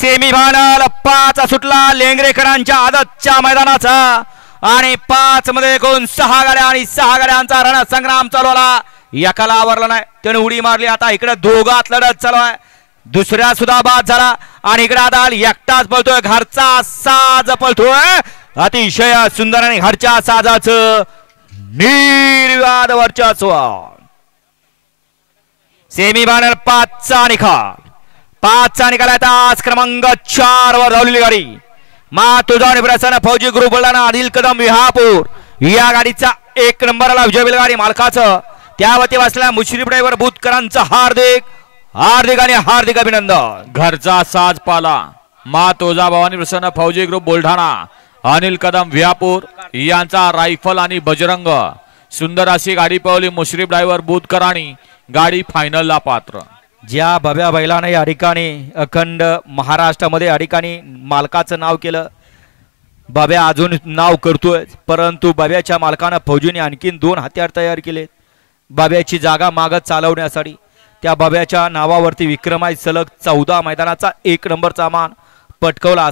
Semifinal 5 सुटला लेंगरेकरांच्या आदतच्या मैदानाचा आणि 5 मध्ये एकूण 6 गाड्या आणि 6 गाड्यांचा रणसंग्राम चालू आला. एकाला आवरला नाही त्याने उडी मारली. आता इकडे दोघात लढत चालू आहे. दुसऱ्या सुद्धा बाद झाला आणि इकडे आता एकटाच पळतोय. घरचा साज पळतोय. अतिशय सुंदर आणि घरच्या साजाचं निर्विवाद वर्चस्व. सेमीफायनल 5चा निकाल. 5चा निकाल आहे. आज क्रमांक 4 वर धावलेली गाडी मातोजानी प्रसन्न फौजी ग्रुप बुलढाणा अनिल कदम विहापूर या गाडीचा 1 नंबरला विजय बैलगाडी मालकाचं त्यावरती बसलेल्या मुश्रीफ ड्रायव्हर बुतकरांचं हार्दिक हार्दिक आणि हार्दिक अभिनंदन. घरचा साज पाला मातोजा भवानी प्रसन्न फौजी ग्रुप बुलढाणा अनिल कदम विहापूर यांचा रायफल आणि बजरंग सुंदर अशी गाडी पळवली. मुश्रीफ ड्रायव्हर बुतकरांनी गाडी फायनलला पात्र. ज्या भव्या बैलाने या ठिकाणी अखंड महाराष्ट्रामध्ये या ठिकाणी मालकाचं नाव केलं. बाब्या अजून नाव करतोय परंतु बाब्याच्या मालकानं फौजीने आणखीन 2 हत्यार तयार केले बाब्याची जागा मागत चालवण्यासाठी. त्या बाब्याच्या नावावरती विक्रमाई सलग 14 मैदानाचा 1 नंबरचा मान पटकवला.